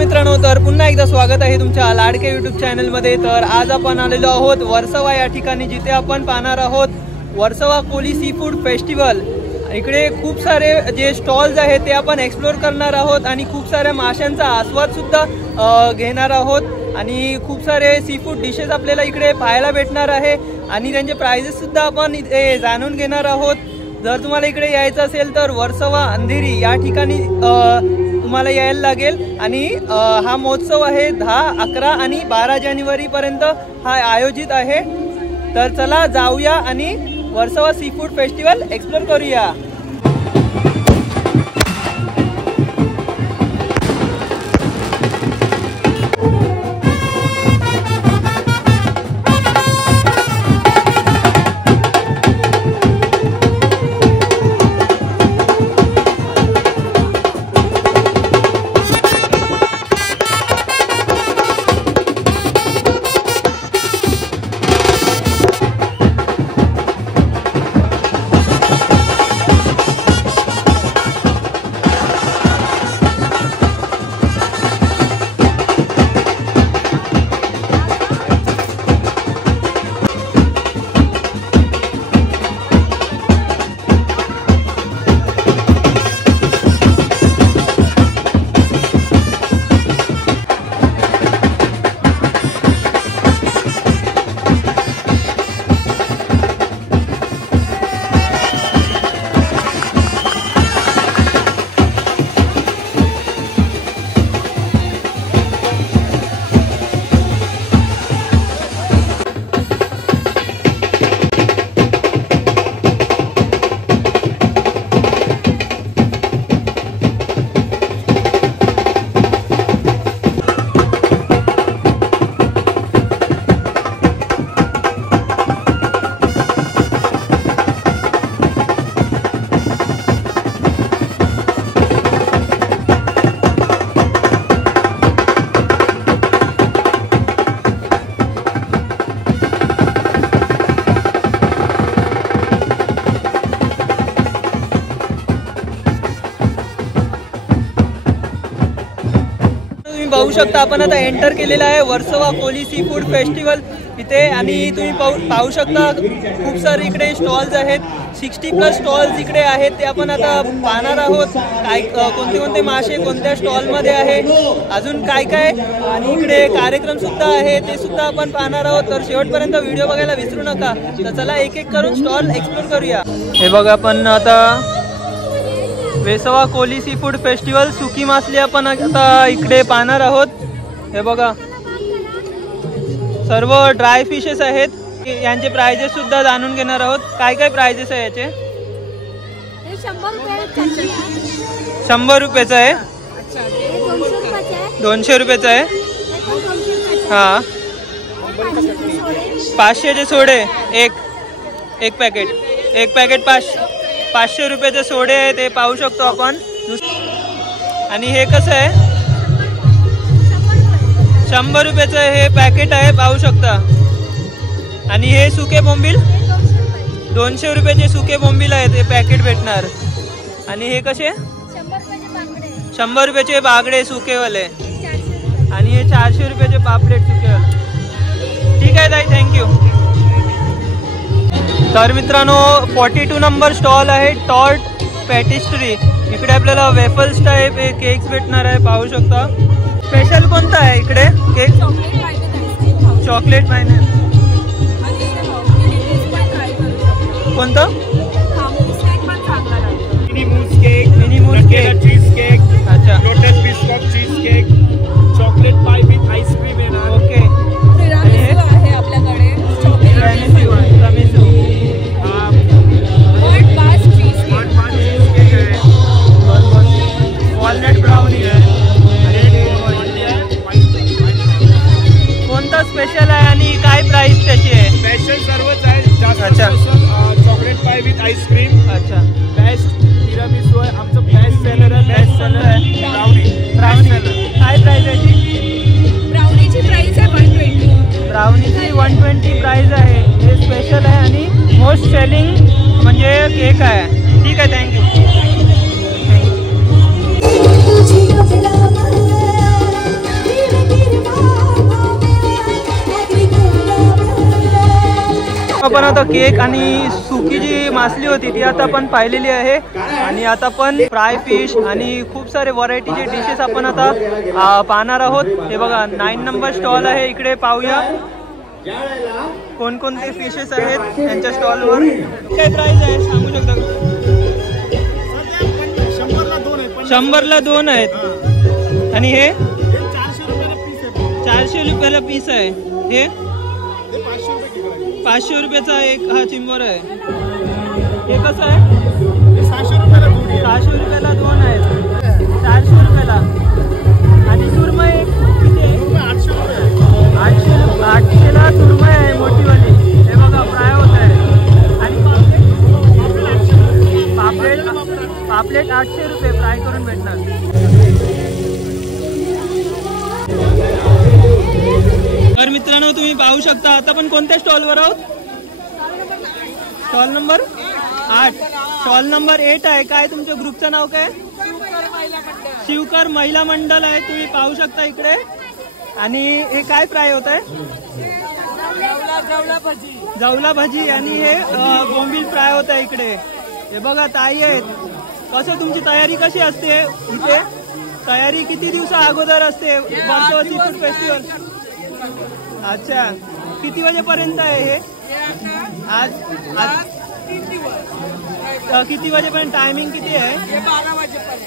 मित्रांनो, तर पुन्हा एकदा स्वागत आहे तुमच्या लाडके यूट्यूब चॅनलमध्ये। तर आज आपण आलेलो आहोत वर्सोवा या ठिकाणी, जिथे आपण पाहणार आहोत Versova Koli seafood festival. इकडे खूप सारे जे स्टॉल्स आहेत ते आपण एक्सप्लोर करणार आहोत आणि खूप साऱ्या माशांचा आस्वाद सुद्धा घेणार आहोत आणि खूप सारे सी फूड डिशेस आपल्याला इकडे पाहायला भेटणार आहे आणि त्यांचे प्राइजेस सुद्धा आपण इथे जाणून घेणार आहोत। जर तुम्हाला इकडे यायचं असेल तर वर्सोवा अंधेरी या ठिकाणी तुम्हाला यायला लागेल आणि हा महोत्सव आहे 10, 11 आणि 12 जानेवारी पर्यंत हा आयोजित आहे। तर चला जाऊया आणि Versova seafood festival explore करूया। पाहू शकता आपण आता एंटर केलेला आहे Versova Koli seafood festival इथे आणि तुम्ही पाहू शकता खूप सारे इकडे स्टॉल्स आहेत। 60+ स्टॉल्स इकडे आहेत ते आपण आता पाहणार आहोत। काय कोणते कोणते मासे कोणत्या स्टॉलमध्ये आहे, अजून काय काय आणि इकडे कार्यक्रम सुद्धा आहे ते सुद्धा आपण पाहणार आहोत। तर शेवटपर्यंत व्हिडिओ बघायला विसरू नका। तर चला एक एक करून स्टॉल एक्सप्लोर करूया। हे बघा आपण आता Versova Koli seafood festival सुकी मासली आपण आता इकडे पाहणार आहोत। हे बघा सर्व ड्राय फिशेस आहेत, यांचे प्राइजेस सुद्धा जाणून घेणार आहोत। काय काय प्राइजेस आहे याचे? 100 रुपयाचं आहे, 200 रुपयाचं आहे, हां 500चे सोडे एक पॅकेट 500 रुपयाचे सोडे आहे ते पाहू शकतो आपण। आणि हे कसं आहे? 100 रुपयाचं हे पॅकेट आहे, पाहू शकता। आणि हे सुके बोंबील 200 रुपयाचे सुके बोंबील आहे ते पॅकेट भेटणार। आणि हे कसे? 100 रुपयाचे बागडे सुकेवाले आणि हे 400 रुपयाचे पापलेट सुकेवाले। ठीक आहे ताई, थँक्यू। तर मित्रांनो 42 नंबर स्टॉल आहे टॉर्ट पॅटिस्ट्री। इकडे आपल्याला वेफल्स टाईप केक्स भेटणार आहे, पाहू शकता। स्पेशल कोणता आहे इकडे केक? Chocolate pineapple. कोणतं? Mini mousse cake, cheese cake, अच्छा, lotus biscuit cheese cake, chocolate pie with ice cream येणार। ओके, आहे आपल्याकडे चॉकलेट वॉलनट ब्राउनी आहे। कोणता स्पेशल आहे आणि काय प्राइस त्याची आहे? स्पेशल सर्वच आहे, अच्छा, चॉकलेट पाय विथ आईस्क्रीम, अच्छा, बेस्ट तिरामिसू आहे, आमचं बेस्ट सेलर आहे ब्राउनी। काय प्राइस आहे याची? ब्राउनीची प्राइस आहे 120, ब्राउनीची 120 प्राइस आहे। हे स्पेशल आहे आणि मोस्ट सेलिंग म्हणजे केक आहे। ठीक आहे, थँक्यू। आपण आता केक आणि सुकी जी मासली होती ती आता आपण पाहिलेली आहे आणि आता आपण फ्राय फिश आणि खूप सारे व्हरायटीचे डिशेस आपण आता पाहणार आहोत। हे बघा 9 नंबर स्टॉल आहे, इकडे पाहूया कोणकोणते फिशेस आहेत त्यांच्या स्टॉलवर। काय प्राइस आहे सांगू शकता का? 100ला 2 आहेत आणि हे 400 रुपयाला पीस आहे। हे 500 रुपयाचा एक हा चिंबर आहे। हे कसं आहे? 600 रुपयाला 2 आहेत, 400 रुपयाला। आणि सुरमई किती आहे? 800ला सुरमई आहे मोठीवाली। हे बघा फ्राय होत आहे। आणि पापलेट 800 रुपये फ्राय करून भेटणार। तर मित्रांनो तुम्ही पाहू शकता आता पण कोणत्या स्टॉलवर आहोत? स्टॉल नंबर 8, स्टॉल नंबर 8 आहे। काय तुमच्या ग्रुपचं नाव काय? शिवकर महिला मंडळ आहे, तुम्ही पाहू शकता इकडे। आणि हे काय फ्राय होत आहे? जवला भाजी आणि हे बोंबील फ्राय होत आहे इकडे। हे बघा ताई आहेत। कसं तुमची तयारी कशी असते इथे? तयारी किती दिवसा अगोदर असते वर्सोवा सी फूड फेस्टिवल? अच्छा, किती वाजेपर्यंत आहे हे? आज किती वाजेपर्यंत टायमिंग किती आहे?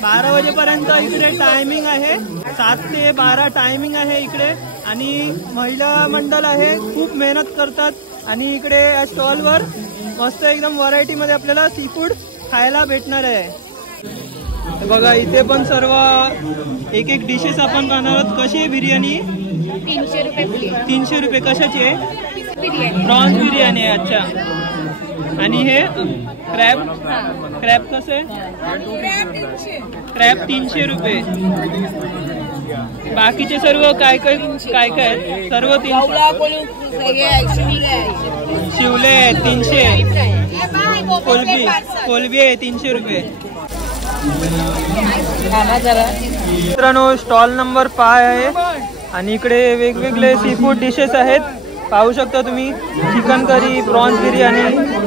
12 वाजेपर्यंत इकडे टायमिंग आहे। 7 ते 12 टायमिंग आहे इकडे। आणि महिला मंडळ आहे, खूप मेहनत करतात। आणि इकडे या स्टॉलवर मस्त एकदम व्हरायटी मध्ये आपल्याला सी फूड खायला भेटणार आहे। बघा इथे पण सर्व एक एक डिशेस आपण खाणार आहोत। कशी आहे बिर्याणी? 300 रुपये प्लेट। 300 रुपये कशाची आहे? बिर्याणी, प्रॉन्स बिर्याणी आहे। अच्छा, आणि हे क्रॅब कसं आहे? क्रॅब 300 रुपये। बाकीचे सर्व काय काय आहे? सर्व 300। शिवले आहे 300। कोलबी आहे 300 रुपये। मित्रांनो स्टॉल नंबर 5 आहे आणि इकडे वेगवेगळे सी फूड डिशेस आहेत। पाहू शकता तुम्ही, chicken curry, prawns biryani,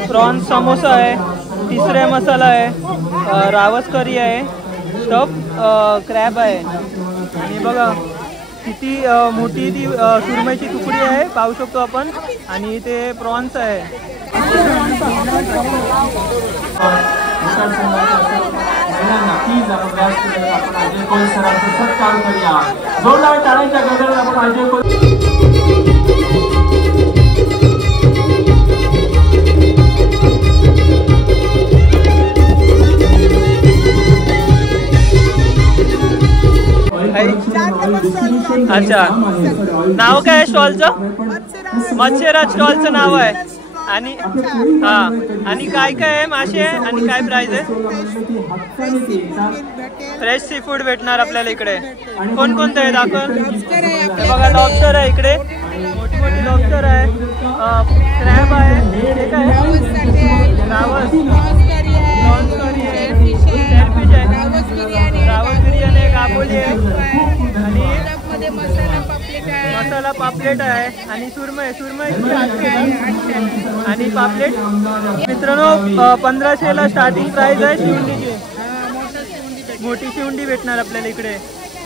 prawns samosa आहे, तिसरे मसाला आहे, रावस करी आहे, स्टफ क्रॅब आहे। आणि बघा किती मोठी ती सुरमईची तुकडी आहे, पाहू शकतो आपण। आणि ते प्रॉन्स आहे। नक्कीच आपण व्यासपीठावर आपण अजय कोल सरांचा सत्कार करूया। जोरदार टाळ्यांच्या गजरात आपण अजय कोल अच्छा, नाव काय आहे स्टॉलचं? मच्छेराज स्टॉलचं नाव आहे। आणि हा, आणि काय काय आहे? मासे आहे आणि काय प्राइस आहे? फ्रेश सी फूड भेटणार आपल्याला इकडे। कोणकोणते आहे दाखव? बघा लॉबस्टर आहे इकडे, मोठी मोठी लॉबस्टर आहे, क्रॅब आहे, हे काय रावस, प्रॉन्स करी आहे, शेलफिश आहे, रावस बिर्याणी आहे, काबोली आहे, आणि मसाला पापलेट आहे, आणि सुरमई 800 आणि पापलेट। मित्रांनो 1500ला स्टार्टिंग प्राइस आहे शिवंडीची। मोठी शिवंडी भेटणार आपल्याला इकडे।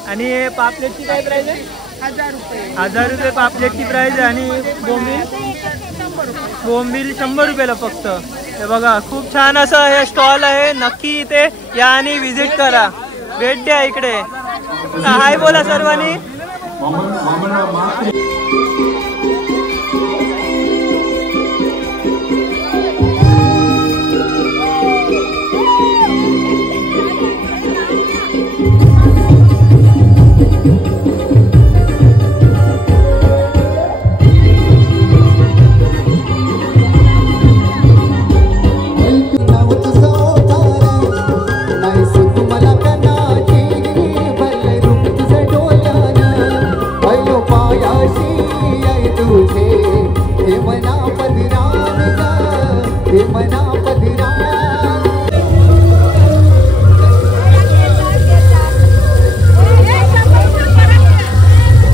आणि पापलेटची काय प्राइस आहे? 1000 रुपये पापलेटची प्राइस आहे। आणि बोंबील 100 रुपयाला फक्त। हे बघा खूप छान असं हे स्टॉल आहे, नक्की इथे या आणि व्हिजिट करा, भेट द्या इकडे। हाय बोला सर्वांनी।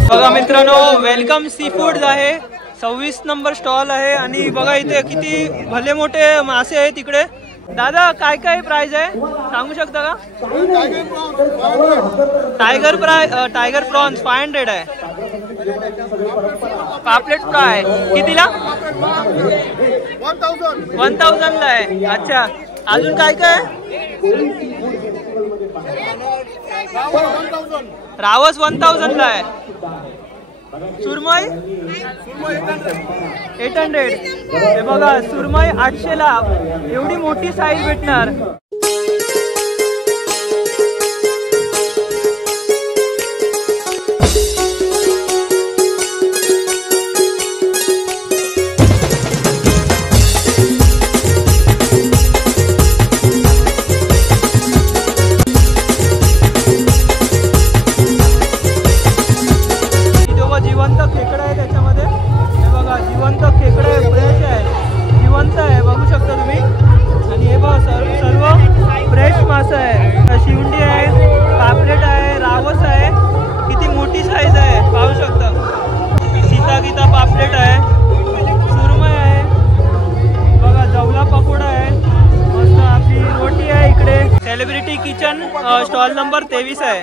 बघा मित्रांनो वेलकम सी फूड आहे, 26 नंबर स्टॉल आहे आणि बघा इथे किती भले मोठे मासे आहेत तिकडे. दादा काय काय प्राइस आहे सांगू शकता का? टायगर प्रॉन्स 500 आहे. पापलेट फ्राय कितीला? 1000 ला आहे. अच्छा अजून काय काय? रावस 1000 ला आहे. सुरमई 800. हे बघा सुरमई 800 ला एवढी मोठी साईज भेटणार. जिवंत खेकडा आहे त्याच्यामध्ये. हे बघा जिवंत खेकडा आहे, फ्रेश आहे, जिवंत आहे, बघू शकता तुम्ही. आणि हे बघा सर्व फ्रेश मासा आहे. शिवंडी आहे, पापलेट आहे, रावस आहे, किती मोठी साईज आहे पाहू शकता. सीता पापलेट आहे, सुरमई आहे, बघा जवला पकोडा आहे, मस्त आपली रोटी आहे. इकडे सेलिब्रिटी किचन स्टॉल नंबर 23 आहे.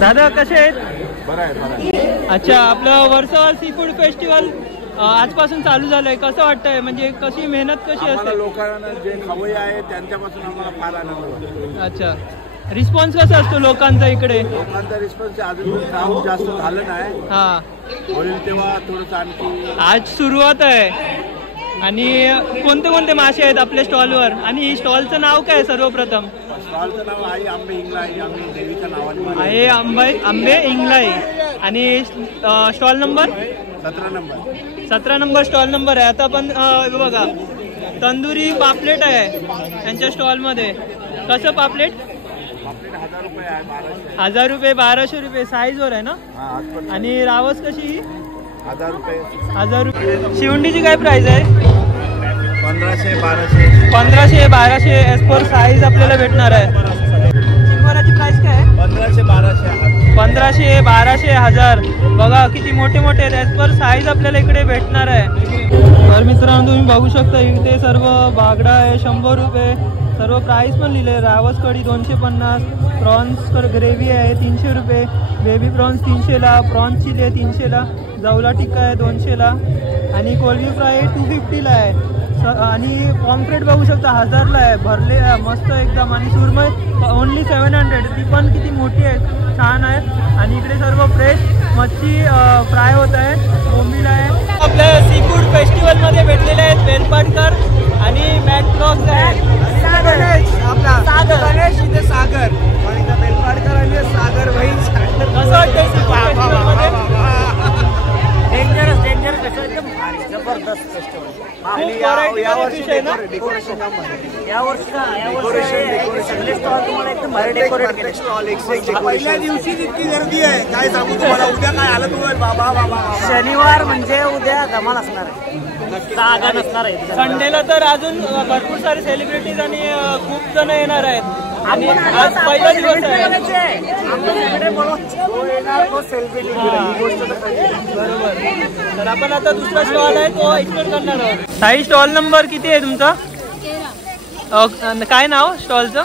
दादा कसे आहेत? अच्छा आपलं वर्सोवा सी फूड फेस्टिवल आजपासून चालू झालंय, कसं वाटतंय? म्हणजे कशी मेहनत कशी असते? लोकांना जे खवय्ये आहे त्यांच्यापासून आम्हाला फार आनंद होतो. अच्छा रिस्पॉन्स कसा असतो लोकांचा इकडे? लोकांचा रिस्पॉन्स अजून काम जास्त झालं नाही, हा होईल तेव्हा थोडंसं आणखी. आज सुरुवात आहे. आणि कोणते कोणते मासे आहेत आपल्या स्टॉलवर आणि स्टॉलचं नाव काय सर्वप्रथम? स्टॉलचं नाव आहे आंबे इंगलाई. आम्ही देवीच्या नावाने आहे आंबे इंगलाई. आणि stall number 17 number stall number आहे. आता आपण बघा तंदुरी पापलेट आहे त्यांच्या स्टॉलमध्ये. कसं पापलेट? 1000 रुपये आहे. 1000 रुपये 1200 रुपये साईजवर आहे ना. आणि रावस कशी? 1000 रुपये. 1000 रुपये. शिवंडीची काय प्राइस आहे? 1500 1200 एस पर साईज आपल्याला भेटणार आहे. चिंगोराची प्राइस काय आहे? 1500 1200 1000. बघा किती मोठे मोठे आहेत. एस पर साईज आपल्याला इकडे भेटणार आहे. तर मित्रांनो तुम्ही बघू शकता इथे सर्व बागडा आहे 100 रुपये. सर्व प्राइस पण लिहिले. रावस कढी 250, प्रॉन्स ग्रेव्ही आहे 300 रुपये, बेबी प्रॉन्स 300 ला, प्रॉन्स चिली आहे 300 ला, जवला टिक्का आहे 200 ला आणि कोलबी फ्राय 250 ला आहे. आणि पॉम्फ्रेट बघू शकता 1000 ला आहे, भरले मस्त एकदम. आणि सुरमई ओनली 700. ती पण किती मोठी आहे, छान आहे. आणि इकडे सर्व फ्रेश मच्छी फ्राय होत आहे, बोंबील आहे. आपल्या सी फूड फेस्टिवलमध्ये भेटलेले आहेत वेलपाटकर आणि मॅक्रोस आहे. आपला गणेश इथे सागर वेलपाटकर आणि सागर भाई. कसं वाटतं सी फूड फेस्टिवलमध्ये? डेंजरस एकदम जबरदस्त फेस्टिवल. सगळे स्टॉल तुम्हाला एकदम भारी डेकोरेट केले. पहिल्या दिवशी इतकी गर्दी आहे काय सांगू तुम्हाला. उद्या काय आलं तुम्हाला बाबा. शनिवार म्हणजे उद्या धमाल असणार आहे, जागा नसणार आहे. संडेला तर अजून भरपूर सारे सेलिब्रिटीज आणि खूप जण येणार आहेत. आणि आज पहिला दिवस आहे. बरोबर. तर आपण आता दुसरा स्टॉल आहे तो एक्सप्लोर करणार आहोत. ताई स्टॉल नंबर किती आहे तुमचा? काय नाव स्टॉलचं?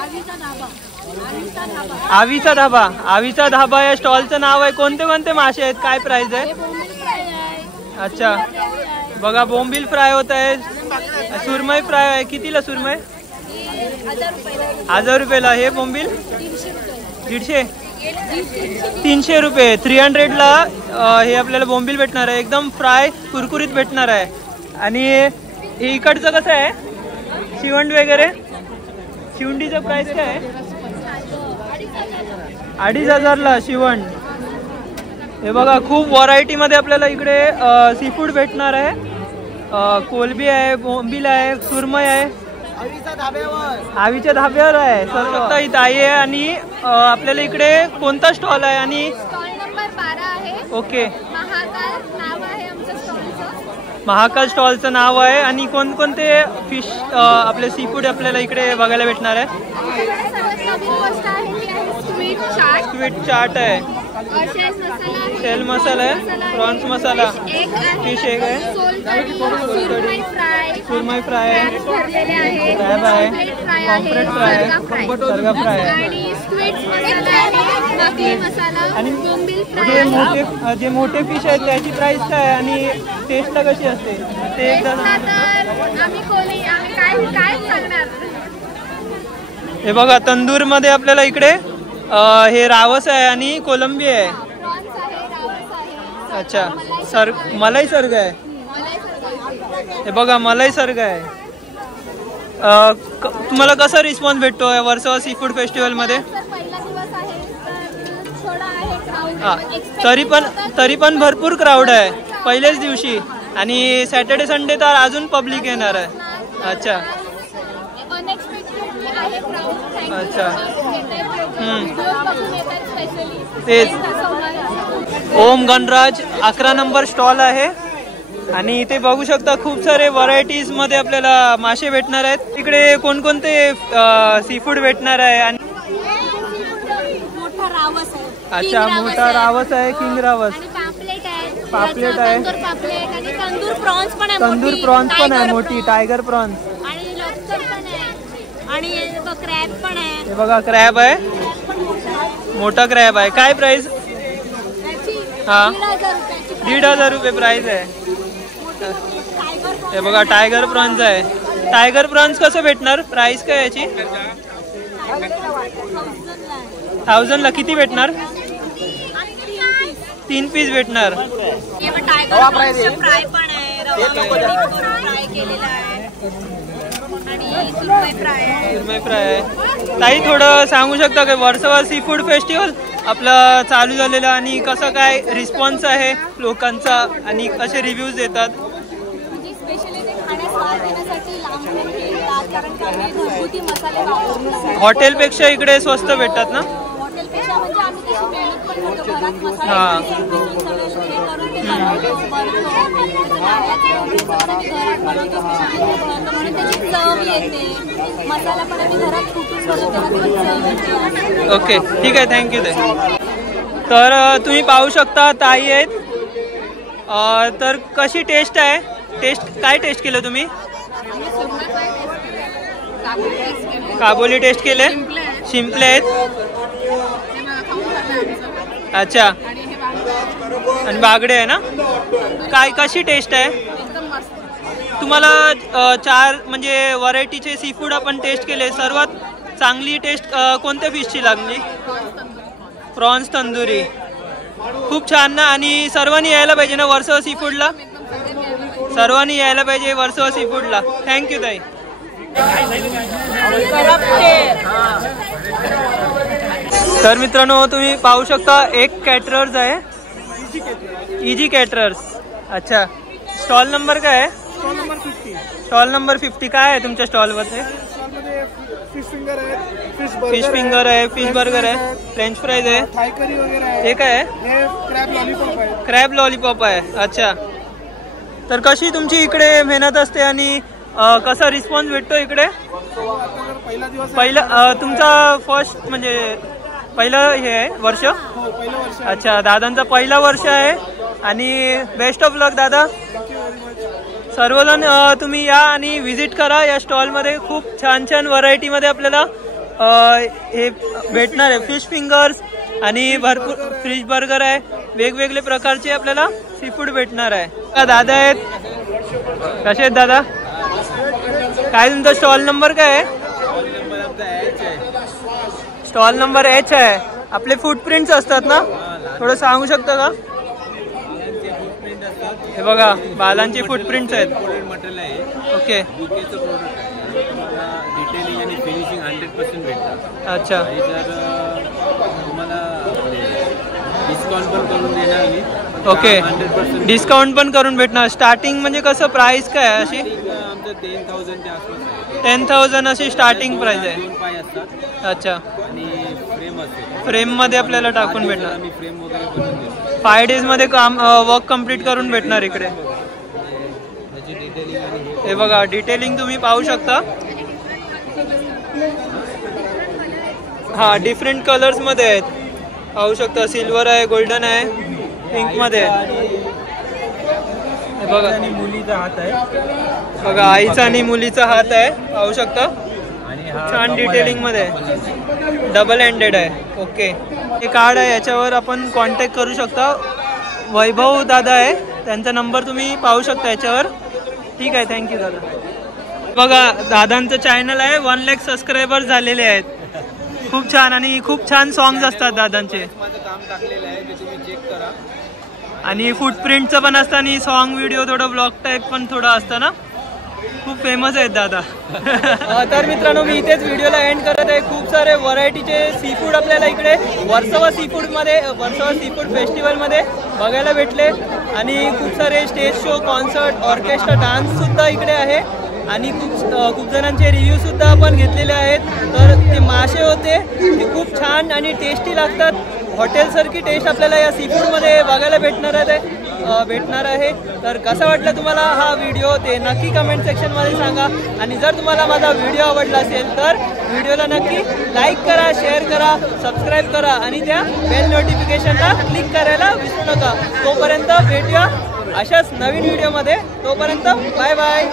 आवीचा धाबा. आवीचा धाबा या स्टॉलचं नाव आहे. कोणते कोणते मासे आहेत, काय प्राइस आहे? अच्छा बघा बोंबील फ्राय होत आहे, सुरमई फ्राय आहे. कितीला सुरमई? 1000 रुपयाला. हे बोंबील 150 300 रुपये. 300 ला हे आपल्याला बोंबील भेटणार आहे, एकदम फ्राय कुरकुरीत भेटणार आहे. आणि हे इकडचं कसं आहे शिवंड वगैरे? शिवंडीचं प्राइस काय आहे? 2500 ला शिवंड. हे बघा खूप व्हरायटीमध्ये आपल्याला इकडे सी फूड भेटणार आहे. कोलबी आहे, बोंबील आहे, सुरमई आहे. आवीच्या धाब्यावर आहे सर्व इथं आहे. आणि आपल्याला इकडे कोणता स्टॉल आहे? आणि स्टॉल नंबर 12 आहे. ओके महाकाल नाव आहे आमच्या स्टॉलचं. महाकाल स्टॉलचं नाव आहे. आणि कोणकोणते फिश आपले सी फूड आपल्याला इकडे बघायला भेटणार आहे? आमच्याकडे सर्वात नवीन गोष्ट आहे ती आहे स्वीट चाट. स्वीट चाट आहे. शेल मसाला आहे, प्रॉन्स मसाला, फिश एक आहे, सुरमई फ्राय आहे, क्रॅब आहे, पॉम्फ्रेट फ्राय आहे, सरगा फ्राय आहे. आणि जे मोठे फिश आहेत त्याची प्राइस काय आहे आणि टेस्टला कशी असते ते एकदा हे बघा. तंदूर मध्ये आपल्याला इकडे हे रावस आहे आणि कोलंबी आहे. अच्छा, मलाई सर्ग आहे. हे बघा मलाई सर्ग आहे. तुम्हाला कसा रिस्पॉन्स भेटतो या वर्सोवा सी फूड फेस्टिवल मध्ये? तरी पण भरपूर क्राऊड आहे पहिल्याच दिवशी आणि सॅटर्डे संडे तर अजून पब्लिक येणार आहे. अच्छा अच्छा. तेच ओम गणराज 11 नंबर स्टॉल आहे आणि इथे बघू शकता खूप सारे व्हरायटीज मध्ये आपल्याला मासे भेटणार आहेत. इकडे कोणकोणते सी फूड भेटणार आहे? आणि अच्छा, मोठा रावस आहे, किंग रावस, पापलेट आहे, तंदूर प्रॉन्स पण आहे, मोठी टायगर प्रॉन्स आणि क्रॅब पण आहे. हे बघा क्रॅब आहे, मोठा क्रॅब आहे. काय प्राइस? हा 1,500 रुपये प्राइस आहे. हे बघा टायगर प्रॉन्स आहे. टायगर प्रॉन्स कसं भेटणार? प्राइस काय याची? 1000 ला किती भेटणार? 3 पीस भेटणार. सुरमई फ्राय आहे. ताई थोडं सांगू शकता का वर्सोवा सी फूड फेस्टिवल आपलं चालू झालेलं आणि कसं काय रिस्पॉन्स आहे लोकांचा आणि कसे रिव्ह्यूज देतात? हॉटेलपेक्षा इकडे स्वस्त भेटतात ना? हां ओके ठीक आहे, थँक्यू ताई. तर तुम्ही पाहू शकता ताई आहेत. तर कशी टेस्ट आहे? काय टेस्ट केलं तुम्ही? काबोली टेस्ट केले, शिंपले आहेत. अच्छा, आणि बागडे आहे ना? कशी टेस्ट आहे? तुम्हाला 4 म्हणजे व्हरायटीचे सी फूड आपण टेस्ट केले, सर्वात चांगली टेस्ट कोणत्या फिशची लागली? प्रॉन्स तंदुरी. खूप छान ना. आणि सर्वांनी यायला पाहिजे ना वर्सोवा सी फूडला? सर्वांनी यायला पाहिजे वर्सोवा सी फूडला. थँक्यू ताई. तर मित्रांनो तुम्ही पाहू शकता एक कॅटरर्स आहे, इजी कॅटरर्स. अच्छा, स्टॉल नंबर काय आहे? Stall number 50. काय आहे तुमच्या स्टॉलमध्ये? फिश फिंगर आहे, फिश बर्गर आहे, फ्रेंच फ्राईज आहे. हे काय आहे? क्रॅब लॉलीपॉप आहे. अच्छा, तर कशी तुमची इकडे मेहनत असते आणि कसा रिस्पॉन्स भेटतो इकडे? पहिला तुमचा फर्स्ट म्हणजे पहिलं हे आहे वर्ष? अच्छा, दादांचा पहिला वर्ष आहे आणि बेस्ट ऑफ लक दादा. सर्वजण तुम्ही या आणि व्हिजिट करा या स्टॉलमध्ये. खूप छान छान व्हरायटीमध्ये आपल्याला हे भेटणार आहे. फिश फिंगर्स आणि भरपूर फिश बर्गर आहे, वेगवेगळे प्रकारचे आपल्याला सी फूड भेटणार आहे. दादा आहेत. कसे आहेत दादा? काय तुमचा स्टॉल नंबर काय आहे? स्टॉल नंबर H आहे. आपले फुटप्रिंट्स असतात ना, थोडं सांगू शकता का? हे बघा बालांचे फुटप्रिंट्स आहेत. ओके. अच्छा, ओके. डिस्काउंट पण करून भेटणार. स्टार्टिंग म्हणजे कसं प्राइस काय आहे अशी? 10,000 अशी स्टार्टिंग प्राइस आहे. अच्छा, फ्रेम मध्ये आपल्याला टाकून भेटणार. 5 days मध्ये काम वर्क कम्प्लीट करून भेटणार इकडे. हे बघा डिटेलिंग तुम्ही पाहू शकता. हा डिफरंट कलर्स मध्ये आहेत. पाहू शकता सिल्वर आहे, गोल्डन आहे, पिंक मध्ये बघा. मुलीचा हात आहे बघा आईचा आणि मुलीचा हात आहे, पाहू शकता. छान डिटेलिंग मध्ये डबल हँडेड आहे. ओके, हे कार्ड आहे, याच्यावर आपण कॉन्टॅक्ट करू शकता. वैभव दादा आहे, त्यांचा नंबर तुम्ही पाहू शकता याच्यावर. ठीक आहे, थँक्यू दादा. बघा दादांचं चॅनल आहे, 1 लाख सबस्क्रायबर झालेले आहेत. खूप छान आणि खूप छान सॉंग्स असतात दादांचे. माझं काम टाकलेलं आहे ते तुम्ही चेक करा. आणि फुटप्रिंटचं पण असतं आणि सॉन्ग व्हिडिओ थोडं ब्लॉग टाईप पण थोडं असतं ना. खूप फेमस आहेत दादा. तर मित्रांनो मी इथेच व्हिडिओला एंड करत आहे. खूप सारे व्हरायटीचे सी फूड आपल्याला इकडे वर्सोवा सी फूड फेस्टिवलमध्ये बघायला भेटले. आणि खूप सारे stage show, concert, orchestra, dance सुद्धा इकडे आहे. आणि खूप जणांचे रिव्ह्यू सुद्धा आपण घेतलेले आहेत. तर ते मासे होते ते खूप छान आणि टेस्टी लागतात. हॉटेलसारखी टेस्ट आपल्याला या सी फूडमध्ये बघायला भेटणार आहे. तर कसा वाटला तुम्हाला हा व्हिडिओ ते नक्की कमेंट सेक्शनमध्ये सांगा. आणि जर तुम्हाला माझा व्हिडिओ आवडला असेल तर व्हिडिओला नक्की लाईक करा, शेअर करा, सबस्क्राईब करा आणि त्या बेल नोटिफिकेशनला क्लिक करायला विसरू नका. तोपर्यंत भेटूया अशाच नवीन व्हिडिओमध्ये. तोपर्यंत बाय बाय.